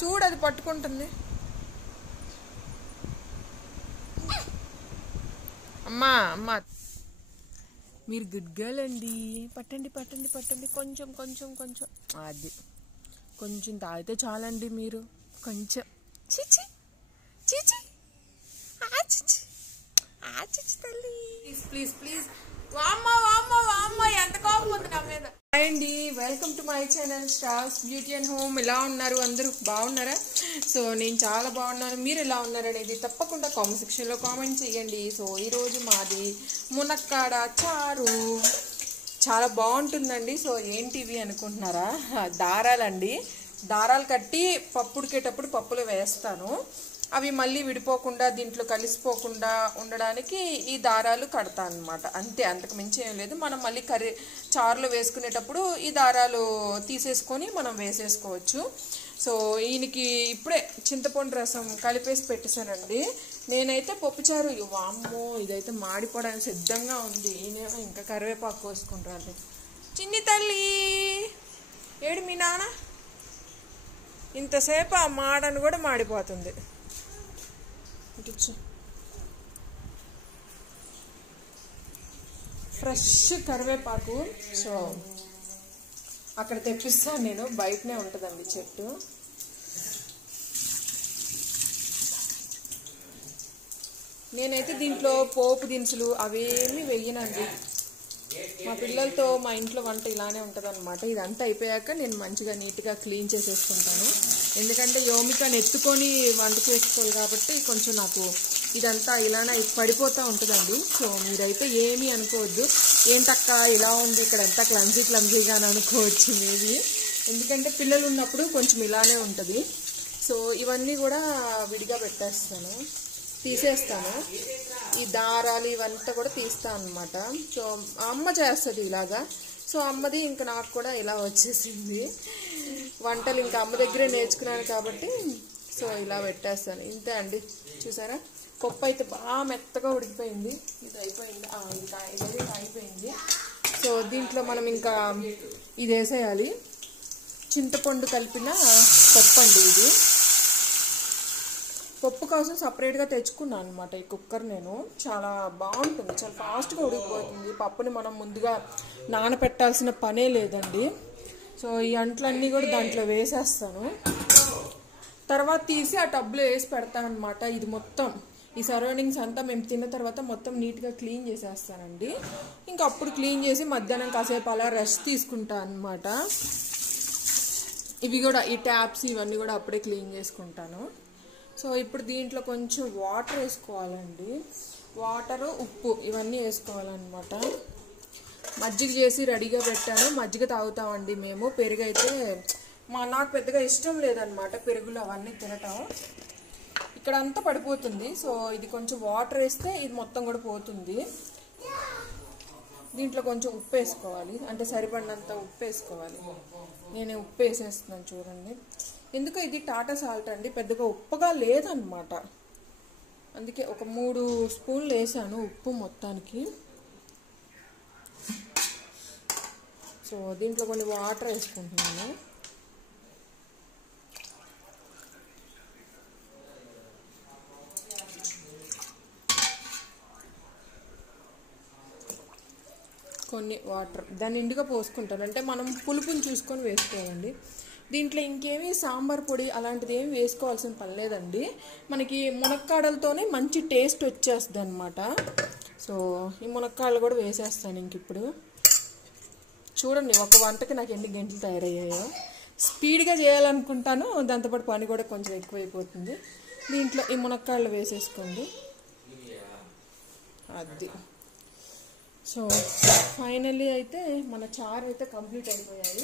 చూడు అది పట్టుకుంటుంది. అమ్మా అమ్మా మీరు గుడ్ గర్ల్ అండి. పట్టండి పట్టండి పట్టండి. కొంచెం కొంచెం కొంచెం అది కొంచెం తాగితే చాలండి మీరు. కొంచెం చిచి చిచి చిచి తల్లి ప్లీజ్ ప్లీజ్ ప్లీజ్. వామ్మ వామ్మ వామ్మ ఎంత కోపం ఉంది నా మీద. హాయ్ అండి, welcome to my channel stars beauty and home. ఎలా ఉన్నారు అందరూ? బాగున్నారా? సో నేను చాలా బాగున్నాను. మీరు ఎలా ఉన్నారు అనేది తప్పకుండా కామెంట్ సెక్షన్లో కామెంట్ చేయండి. సో ఈరోజు మాది మునక్కాడ చారు. చాలా బాగుంటుందండి. సో ఏంటివి అనుకుంటున్నారా? దారాలండి. దారాలు కట్టి పప్పు ఉడికేటప్పుడు పప్పులో వేస్తాను. అవి మళ్ళీ విడిపోకుండా దీంట్లో కలిసిపోకుండా ఉండడానికి ఈ దారాలు కడతాను అనమాట. అంతే, అంతకు మించి ఏం లేదు. మనం మళ్ళీ చారులో వేసుకునేటప్పుడు ఈ దారాలు తీసేసుకొని మనం వేసేసుకోవచ్చు. సో ఈయనకి ఇప్పుడే చింతపండు రసం కలిపేసి పెట్టేశానండి. నేనైతే పప్పుచారు వామ్మో ఇదైతే మాడిపోవడానికి సిద్ధంగా ఉంది. ఈయనేమో ఇంకా కరివేపాకు కోసుకుంటారు. చిన్ని తల్లి ఏడు మీ నాన్న. ఇంతసేపు ఆ మాడని కూడా మాడిపోతుంది. ఫ్రెష్ కరివేపాకు. సో అక్కడ తెప్పిస్తాను నేను, బయటనే ఉంటుందండి చెట్టు. నేనైతే దీంట్లో పోపు దినుసులు అవేమీ వెయ్యనండి. మా పిల్లలతో మా ఇంట్లో వంట ఇలానే ఉంటుంది అనమాట. ఇదంతా అయిపోయాక నేను మంచిగా నీట్గా క్లీన్ చేసేసుకుంటాను. ఎందుకంటే యోమికని ఎత్తుకొని వంట చేసుకోవాలి కాబట్టి కొంచెం నాకు ఇదంతా ఇలానే పడిపోతూ ఉంటుందండి. సో మీరైతే ఏమీ అనుకోవద్దు, ఏంటక్క ఇలా ఉంది ఇక్కడ ఎంత క్లమ్జీగా అని అనుకోవచ్చు మేబీ. ఎందుకంటే పిల్లలు ఉన్నప్పుడు కొంచెం ఇలానే ఉంటుంది. సో ఇవన్నీ కూడా విడిగా పెట్టేస్తాను, తీసేస్తాను. ఈ దారాలు ఇవంతా కూడా తీస్తాను అనమాట. సో అమ్మ చేస్తుంది ఇలాగా. సో అమ్మది ఇంకా నాకు కూడా ఇలా వచ్చేసింది. వంటలు ఇంకా అమ్మ దగ్గరే నేర్చుకున్నాను కాబట్టి సో ఇలా పెట్టేస్తాను. ఇంతే అండి. చూసారా, పప్పు అయితే బాగా మెత్తగా ఉడికిపోయింది. ఇది అయిపోయింది, ఇది అయిపోయింది. సో దీంట్లో మనం ఇంకా ఇది వేసేయాలి. చింతపండు కలిపిన పప్పు అండి ఇది. పప్పు కోసం సపరేట్గా తెచ్చుకున్నాను అనమాట ఈ కుక్కర్ నేను. చాలా బాగుంటుంది, చాలా ఫాస్ట్గా ఉడికిపోతుంది. పప్పుని మనం ముందుగా నానపెట్టాల్సిన పనే లేదండి. సో ఈ అంట్లన్నీ కూడా దాంట్లో వేసేస్తాను. తర్వాత తీసి ఆ టబ్లో వేసి పెడతాను అనమాట. ఇది మొత్తం ఈ సరౌండింగ్స్ అంతా మేము తిన్న తర్వాత మొత్తం నీట్గా క్లీన్ చేసేస్తానండి. ఇంకా అప్పుడు క్లీన్ చేసి మధ్యాహ్నం కాసేపు అలా రెస్ట్ తీసుకుంటాను అనమాట. ఇవి కూడా ఈ ట్యాప్స్ ఇవన్నీ కూడా అప్పుడే క్లీన్ చేసుకుంటాను. సో ఇప్పుడు దీంట్లో కొంచెం వాటర్ వేసుకోవాలండి. వాటరు ఉప్పు ఇవన్నీ వేసుకోవాలన్నమాట. మజ్జిగ చేసి రెడీగా పెట్టాను. మజ్జిగ తాగుతామండి మేము. పెరుగు అయితే నాకు పెద్దగా ఇష్టం లేదనమాట పెరుగులు అవన్నీ తినటం. ఇక్కడ అంతా పడిపోతుంది. సో ఇది కొంచెం వాటర్ వేస్తే ఇది మొత్తం కూడా పోతుంది. దీంట్లో కొంచెం ఉప్పు వేసుకోవాలి, అంటే సరిపడినంత ఉప్పు వేసుకోవాలి. నేను ఉప్పు వేసేస్తున్నాను చూడండి. ఎందుకు ఇది టాటా సాల్ట్ అండి, పెద్దగా ఉప్పుగా లేదన్నమాట. అందుకే ఒక 3 స్పూన్లు వేసాను ఉప్పు మొత్తానికి. సో దీంట్లో కొన్ని వాటర్ వేసుకుంటున్నాను. కొన్ని వాటర్ దాన్ని నిండుగా పోసుకుంటాను, అంటే మనం పులుపుని చూసుకొని వేసుకోవాలండి. దీంట్లో ఇంకేమీ సాంబార్ పొడి అలాంటిది ఏమి వేసుకోవాల్సిన పని లేదండి. మనకి మునక్కాడలతోనే మంచి టేస్ట్ వచ్చేస్తుంది అనమాట. సో ఈ మునక్కాడలు కూడా వేసేస్తాను ఇంక ఇప్పుడు. చూడండి ఒక వంటకి నాకు ఎన్ని గంటలు తయారయ్యాయో. స్పీడ్గా చేయాలనుకుంటాను, దాంతోపాటు పని కూడా కొంచెం ఎక్కువైపోతుంది. దీంట్లో ఈ మునక్కాడలు వేసేసుకోండి. అది. సో ఫైనల్లీ అయితే మన చారు అయితే కంప్లీట్ అయిపోయాయి.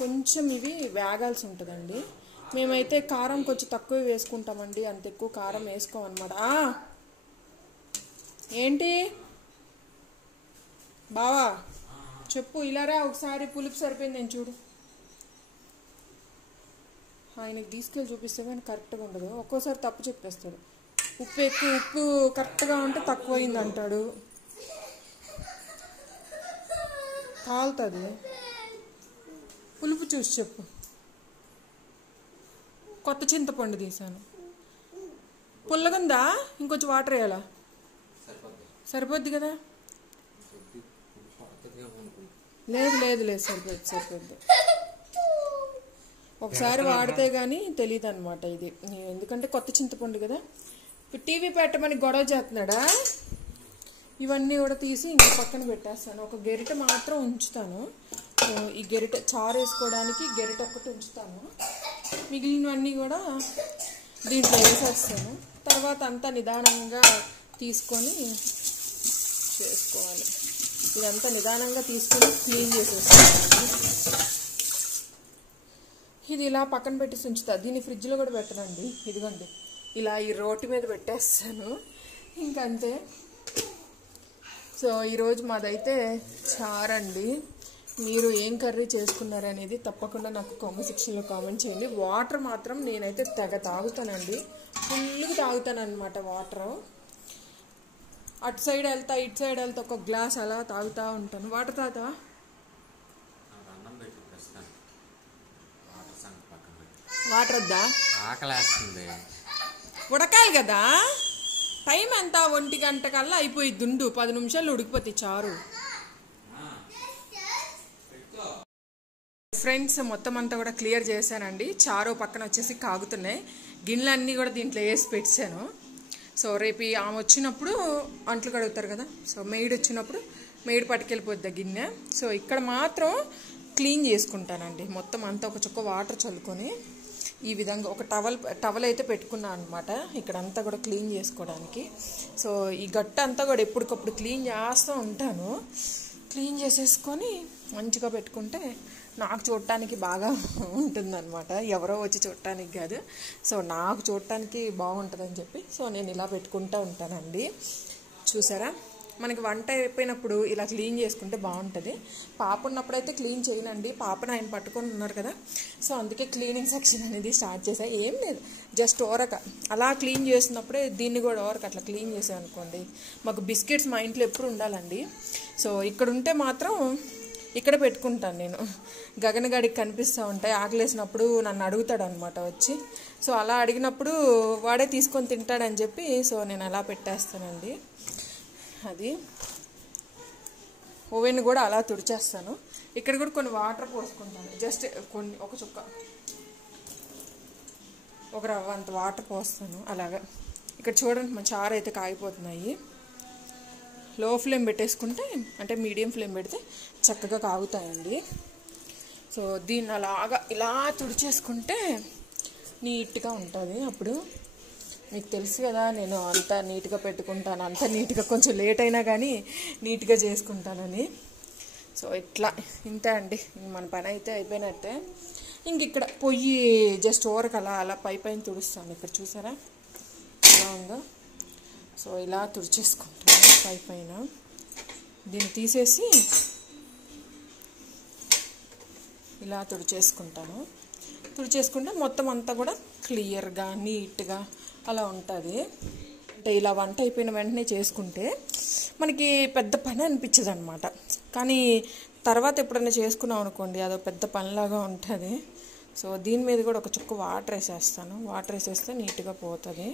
కొంచెం ఇవి వేగాల్సి ఉంటుందండి. మేమైతే కారం కొంచెం తక్కువ వేసుకుంటామండి, అంత ఎక్కువ కారం వేసుకోమన్నమాట. ఏంటి బావా చెప్పు, ఇలారా ఒకసారి పులుపు సరిపోయింది నేను చూడు. ఆయనకి తీసుకెళ్ళి చూపిస్తే కానీ కరెక్ట్గా ఉండదు, ఒక్కోసారి తప్పు చెప్పేస్తాడు. ఉప్పు కరెక్ట్గా ఉంటే తక్కువైంది అంటాడు. కాలుతుంది. పులుపు చూసి చెప్పు. కొత్త చింతపండు తీసాను. పుల్లగుందా? ఇంకొంచెం వాటర్ వేయాలా? సరిపోద్ది కదా? లేదు లేదు లేదు, సరిపోద్ది. ఒకసారి వాడితే కానీ తెలియదు అనమాట ఇది, ఎందుకంటే కొత్త చింతపండు కదా. టీవీ పెట్టమని గొడవ చేస్తున్నాడా? ఇవన్నీ కూడా తీసి ఇంక పక్కన పెట్టేస్తాను. ఒక గెరిట మాత్రం ఉంచుతాను. ఈ గెరిట చారు వేసుకోవడానికి గెరిట ఒక్కటి ఉంచుతాను. మిగిలినవన్నీ కూడా దీంట్లో వేసేస్తాను. తర్వాత అంతా నిదానంగా తీసుకొని చేసుకోవాలి. ఇదంతా నిదానంగా తీసుకొని క్లీన్ చేసేస్తాను. ఇది ఇలా పక్కన పెట్టేసి ఉంచుతా. దీన్ని ఫ్రిడ్జ్లో కూడా పెట్టనండి. ఇదిగోండి ఇలా ఈ రోటి మీద పెట్టేస్తాను, ఇంకంతే. సో ఈరోజు మాదైతే చారండి. మీరు ఏం కర్రీ చేసుకున్నారనేది తప్పకుండా నాకు కామెంట్ సెక్షన్లో కామెంట్ చేయండి. వాటర్ మాత్రం నేనైతే తెగ తాగుతానండి, ఫుల్గా తాగుతాను అనమాట వాటర్. అటు సైడ్ వెళ్తా ఇటు సైడ్ వెళ్తా ఒక గ్లాస్ అలా తాగుతూ ఉంటాను. వాటర్ తాగుతా? వాటర్ వద్దా? ఉడకాలి కదా. టైం ఎంత? 1 గంట కల్లా అయిపోయిద్ది. 10 నిమిషాలు ఉడికిపోతే చారు. ఫ్రెండ్స్ మొత్తం అంతా కూడా క్లియర్ చేశానండి. చారు పక్కన వచ్చేసి కాగుతున్నాయి. గిన్నెలన్నీ కూడా దీంట్లో వేసి పెట్టాను. సో రేపు ఆమె వచ్చినప్పుడు అంట్లు కడుగుతారు కదా, సో మెయిడ్ వచ్చినప్పుడు మెయిడ్ పట్టుకెళ్ళిపోద్ది గిన్నె. సో ఇక్కడ మాత్రం క్లీన్ చేసుకుంటానండి. మొత్తం అంతా ఒక చుక్క వాటర్ చల్లుకొని ఈ విధంగా ఒక టవల్ అయితే పెట్టుకున్నాను అనమాట, ఇక్కడంతా కూడా క్లీన్ చేసుకోవడానికి. సో ఈ గట్ట అంతా కూడా ఎప్పటికప్పుడు క్లీన్ చేస్తూ ఉంటాను. క్లీన్ చేసేసుకొని మంచిగా పెట్టుకుంటే నాకు చూడటానికి బాగా ఉంటుందన్నమాట. ఎవరో వచ్చి చూడటానికి కాదు, సో నాకు చూడటానికి బాగుంటుందని చెప్పి సో నేను ఇలా పెట్టుకుంటూ ఉంటానండి. చూసారా, మనకి వంట అయిపోయినప్పుడు ఇలా క్లీన్ చేసుకుంటే బాగుంటుంది. పాప ఉన్నప్పుడైతే క్లీన్ చేయనండి, పాపను ఆయన పట్టుకొని ఉన్నారు కదా, సో అందుకే క్లీనింగ్ సెక్షన్ అనేది స్టార్ట్ చేసా. ఏం లేదు, జస్ట్ ఓరక అలా క్లీన్ చేసినప్పుడే దీన్ని కూడా ఓరక అట్లా క్లీన్ చేసాం అనుకోండి. మాకు బిస్కెట్స్ మా ఇంట్లో ఎప్పుడు ఉండాలండి. సో ఇక్కడ ఉంటే మాత్రం ఇక్కడ పెట్టుకుంటాను నేను. గగనగాడికి కనిపిస్తూ ఉంటాయి, ఆకలేసినప్పుడు నన్ను అడుగుతాడు అనమాట వచ్చి. సో అలా అడిగినప్పుడు వాడే తీసుకొని తింటాడని చెప్పి సో నేను అలా పెట్టేస్తానండి. అది ఓవెన్ కూడా అలా తుడిచేస్తాను. ఇక్కడ కూడా కొన్ని వాటర్ పోసుకుంటాను, జస్ట్ కొన్ని ఒక చుక్క, ఒక రవ్వ అంత వాటర్ పోస్తాను అలాగా. ఇక్కడ చూడండి మా చారు అయితే కాగిపోతున్నాయి. లో ఫ్లేమ్ పెట్టేసుకుంటే అంటే మీడియం ఫ్లేమ్ పెడితే చక్కగా కాగుతాయండి. సో దీన్ని అలాగా ఇలా తుడిచేసుకుంటే నీట్గా ఉంటుంది. అప్పుడు మీకు తెలుసు కదా నేను అంత నీట్గా పెట్టుకుంటాను, అంత నీట్గా, కొంచెం లేట్ అయినా కానీ నీట్గా చేసుకుంటానని. సో ఇట్లా ఇంతే అండి, మన పని అయితే అయిపోయినట్టే. ఇంక ఇక్కడ పొయ్యి జస్ట్ ఓరకు అలా అలా పైన తుడుస్తాను. ఇక్కడ చూసారా ఎలా ఉందో. సో ఇలా తుడిచేసుకుంటాను పైన. దీన్ని తీసేసి ఇలా తుడిచేసుకుంటాను. తుడిచేసుకుంటే మొత్తం అంతా కూడా క్లియర్గా నీట్గా అలా ఉంటుంది. అంటే ఇలా వంట అయిపోయిన వెంటనే చేసుకుంటే మనకి పెద్ద పని అనిపించదు అనమాట. కానీ తర్వాత ఎప్పుడైనా చేసుకున్నాం అనుకోండి అదో పెద్ద పనిలాగా ఉంటుంది. సో దీని మీద కూడా ఒక చుక్క వాటర్ వేసేస్తాను. వాటర్ వేసేస్తే నీట్గా పోతుంది.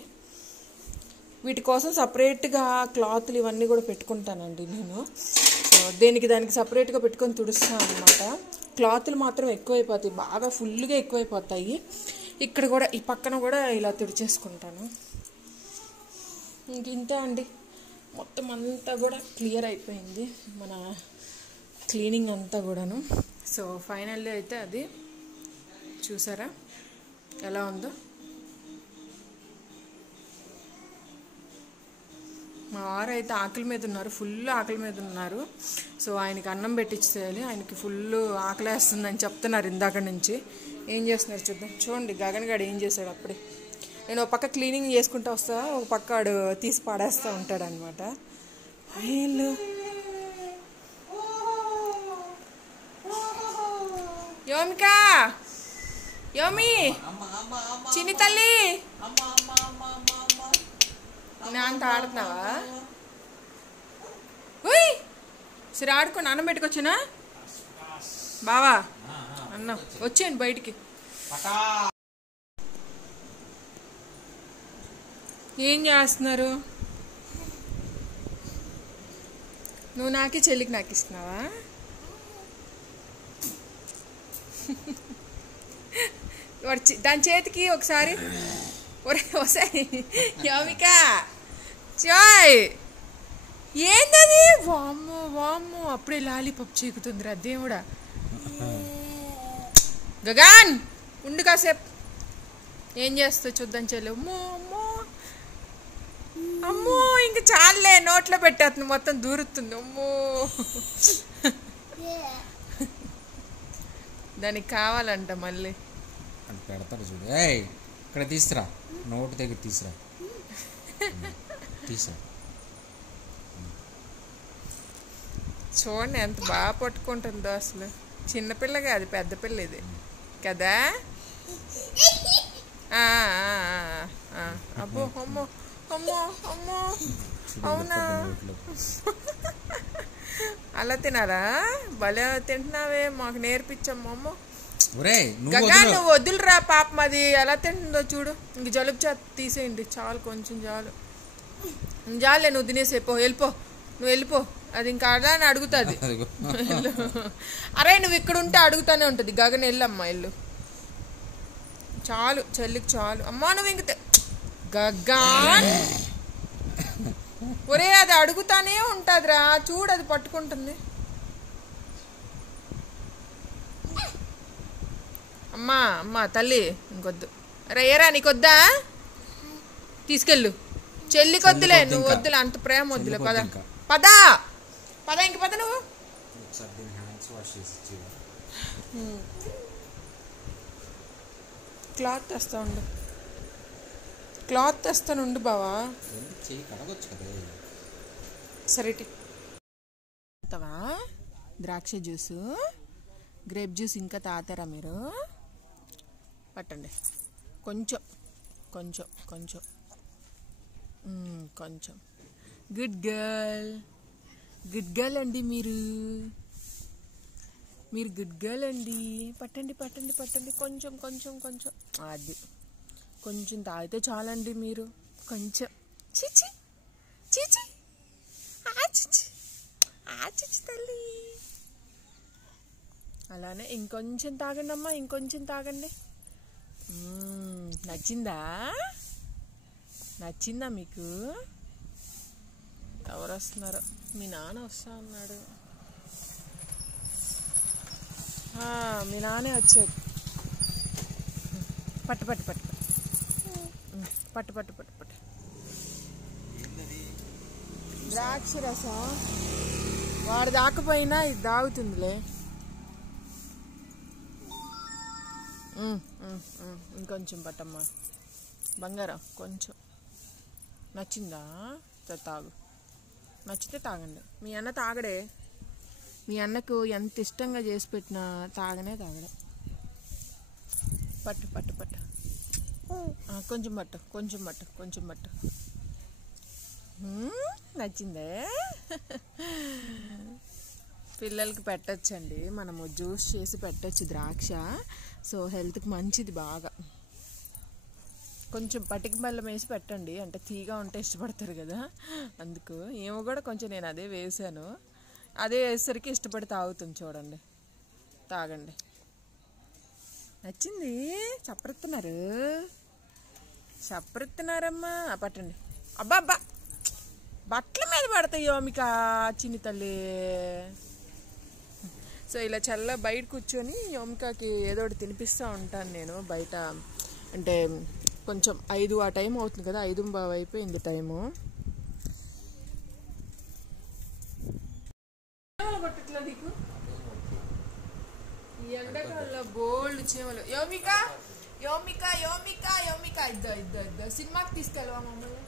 వీటి కోసం సపరేట్గా క్లాత్లు ఇవన్నీ కూడా పెట్టుకుంటానండి నేను. సో దానికి సపరేట్గా పెట్టుకొని తుడుస్తాను అనమాట. క్లాత్లు మాత్రం ఎక్కువైపోతాయి, బాగా ఫుల్గా ఎక్కువైపోతాయి. ఇక్కడ కూడా ఈ పక్కన కూడా ఇలా తుడిచేసుకుంటాను. ఇంక ఇంతే అండి, మొత్తం అంతా కూడా క్లియర్ అయిపోయింది మన క్లీనింగ్ అంతా కూడాను. సో ఫైనల్లీ అయితే అది చూసారా ఎలా ఉందో. మా వారు అయితే ఆకలి మీద ఉన్నారు, ఫుల్ ఆకలి మీద ఉన్నారు. సో ఆయనకి అన్నం పెట్టించేయాలి, ఆయనకి ఫుల్ ఆకలేస్తుందని చెప్తున్నారు ఇందాక నుంచి. ఏం చేస్తున్నారు చూద్దాం. చూడండి గగన్గాడు ఏం చేశాడు అప్పుడే. నేను ఒక పక్క క్లీనింగ్ చేసుకుంటూ వస్తా, ఒక పక్క వాడు తీసి పడేస్తూ ఉంటాడు అనమాట. వీళ్ళు యోమికా, యోమి, చిన్ని తల్లి, నాన్న ఆడుతున్నావా? సరే ఆడుకో, నాన్న పెట్టుకొచ్చునా బావా. అన్న వచ్చేయండి బయటికి. ఏం చేస్తున్నారు? నువ్వు నాకి చెల్లికి నాకు ఇస్తున్నావా? దాని చేతికి ఒకసారి ఒకసారి యోమిక చాయ్ ఏందది? వామ్మో వామ్మో అప్పుడే లాలీపాప్ చీకుతుందిరా దేవుడా. గగన్ ఉండు కాసేపు. ఏం చేస్తావు చూద్దాం చెల్లి. అమ్మో అమ్మో అమ్మో ఇంక చాలే, నోట్లో పెట్టేస్తుంది మొత్తం దూరుతుంది. అమ్మో దానికి కావాలంట మళ్ళీ పెడతారు చూడు. ఇక్కడ తీసురా, నోటి దగ్గర తీసురా. చూడండి ఎంత బాగా పట్టుకుంటుందో అసలు. చిన్నపిల్ల కాదు, పెద్ద పిల్ల ఇది కదా. అబ్బో అమ్మో అమ్మో అమ్మో అవునా? అలా తినారా? భలే తింటున్నావే, మాకు నేర్పించమ్మా. అమ్మో గగా నువ్వు వద్దులురా పాపం, అది ఎలా తింటుందో చూడు. ఇంక జలుబు చేత తీసేయండి చాలు, కొంచెం చాలు. చాలే, నువ్వు తినేసి వెళ్ళిపో, నువ్వు వెళ్ళిపో. అది ఇంకా అలానే అడుగుతుంది. అరే నువ్వు ఇక్కడ ఉంటే అడుగుతానే ఉంటుంది. గగన్ వెళ్ళమ్మా, వెళ్ళు చాలు, చెల్లికి చాలు. అమ్మా నువ్వు ఇంక గగన్ ఒరే అది అడుగుతానే ఉంటుందిరా, చూడు అది పట్టుకుంటుంది. అమ్మా అమ్మా తల్లి ఇంకొద్దు. అరే ఏరా నీకొద్దా? తీసుకెళ్ళు. చెల్లికి వద్దులే, నువ్వు వద్దులే, అంత ప్రేమ వద్దులే. పద పద పద, ఇంక పద నువ్వు. క్లాత్ తెస్తా ఉండు, క్లాత్ తెస్తానుండు బావా. సరే ద్రాక్ష జ్యూసు, గ్రేప్ జ్యూస్ ఇంకా తాతారా మీరు? పట్టండి కొంచెం కొంచెం కొంచెం కొంచెం. గుడ్ గర్ల్, గుడ్ గర్ల్ అండి మీరు గుడ్ గర్ల్ అండి. పట్టండి పట్టండి పట్టండి, కొంచెం కొంచెం కొంచెం. అది కొంచెం తాగితే చాలండి మీరు. కొంచెం చిచి చిచి చిచి చిచి తల్లి. అలానే ఇంకొంచెం తాగండి అమ్మా, ఇంకొంచెం తాగండి. నచ్చిందా? నచ్చిందా మీకు? ఎవరు వస్తున్నారు? మీ నాన్న వస్తా ఉన్నాడు. మీ నాన్నే వచ్చాడు. పట్టు పట్టు పట్టు పట్టు పట్టు పట్టు పట్టు. ద్రాక్ష రసం వాడు దాకపోయినా ఇది తాగుతుందిలే. ఇంకొంచెం పట్టమ్మా బంగారం, కొంచెం. నచ్చిందా? తాగు, నచ్చితే తాగండి. మీ అన్న తాగడే, మీ అన్నకు ఎంత ఇష్టంగా చేసి పెట్టినా తాగనే తాగడే. పట్టు పట్టు పట్టు, కొంచెం పట్టు కొంచెం పట్టు కొంచెం పట్టు. నచ్చిందే? పిల్లలకి పెట్టచ్చండి, మనము జ్యూస్ చేసి పెట్టచ్చు ద్రాక్ష. సో హెల్త్కి మంచిది బాగా. కొంచెం పటిక బెల్లం వేసి పెట్టండి, అంటే తీగా ఉంటే ఇష్టపడతారు కదా, అందుకు. ఏమో కూడా కొంచెం నేను అదే వేసాను, అదే వేసేసరికి ఇష్టపడి తాగుతుంది. చూడండి, తాగండి. నచ్చింది? చప్పరెత్తున్నారు, చప్పరెత్తున్నారమ్మా. పట్టండి. అబ్బా అబ్బా బట్టల మీద పడతాయి యోమిక, చిన్ని తల్లి. సో ఇలా చల్ల బయట కూర్చొని యోమికకి ఏదో ఒకటి తినిపిస్తూ ఉంటాను నేను బయట. అంటే కొంచెం 5 ఆ టైం అవుతుంది కదా, 5:15 అయిపోయింది టైము. నీకు ఈ ఎండాకాలంలో బోల్డ్ చీమలు. యోమిక యోమిక యోమిక యోమిక ఇద్దా సినిమాకి తీసుకెళ్ళవా మమ్మల్ని?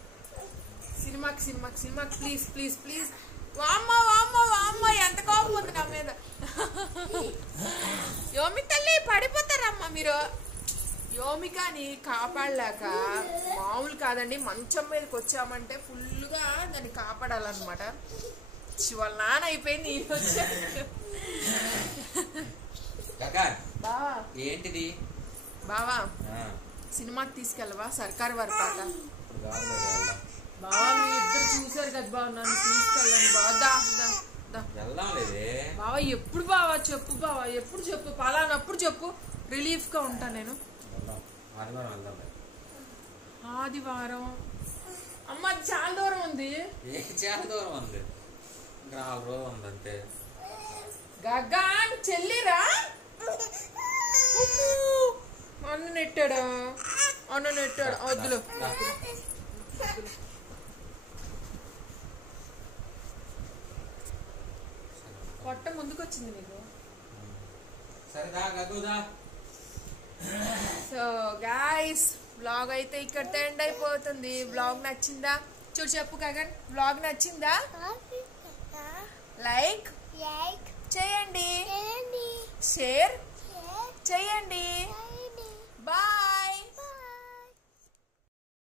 సినిమాకి ప్లీజ్ ప్లీజ్ ప్లీజ్. వామ్మో వామ్మో వామ్మో ఎంత కోపం ఉంది నా మీద. యోమిక తల్లి పడిపోతారమ్మా మీరు. యోమికని కాపాడలేక మామూలు కాదండి, మంచం మీదకి వచ్చామంటే ఫుల్గా దాన్ని కాపాడాలన్నమాట. వాళ్ళ నాన్న అయిపోయింది. ఏంటిది బావా సినిమాకి తీసుకెళ్ళవా సర్కారు వారి పాట? గాల్లో వెళ్దాం. బావా మీ ఇద్దరు చూసారు కదా బావ, నన్ను తీసుకెళ్ళండి బావ. దా దా దా వెళ్దాం లేదే. బావా ఎప్పుడు బావా చెప్పు బావా, ఎప్పుడు చెప్పు, పలానప్పుడు చెప్పు, రిలీఫ్ గా ఉంటా నేను. వెళ్దాం, ఆదివారం వెళ్దాం. ఆదివారం అమ్మ అది చాలా దూరం ఉంది. ఏ చాలా దూరం ఉంది, ఇంకా 4 రోజులు ఉంది అంతే. గగాన్ చెల్లిరా, అన్న నెట్టాడా, అన్న నెట్టాడు, వద్దులు. పొట్ట ముందుకొచ్చింది నీకు. సరేదా గగుదా. సో గాయ్స్ వ్లాగ్ అయితే ఇక్కడితో ఎండ్ అయిపోతుంది. వ్లాగ్ నచ్చిందా? చూడు చెప్పు గగన్, వ్లాగ్ నచ్చిందా? లైక్ చేయండి, షేర్ చేయండి. బాయ్.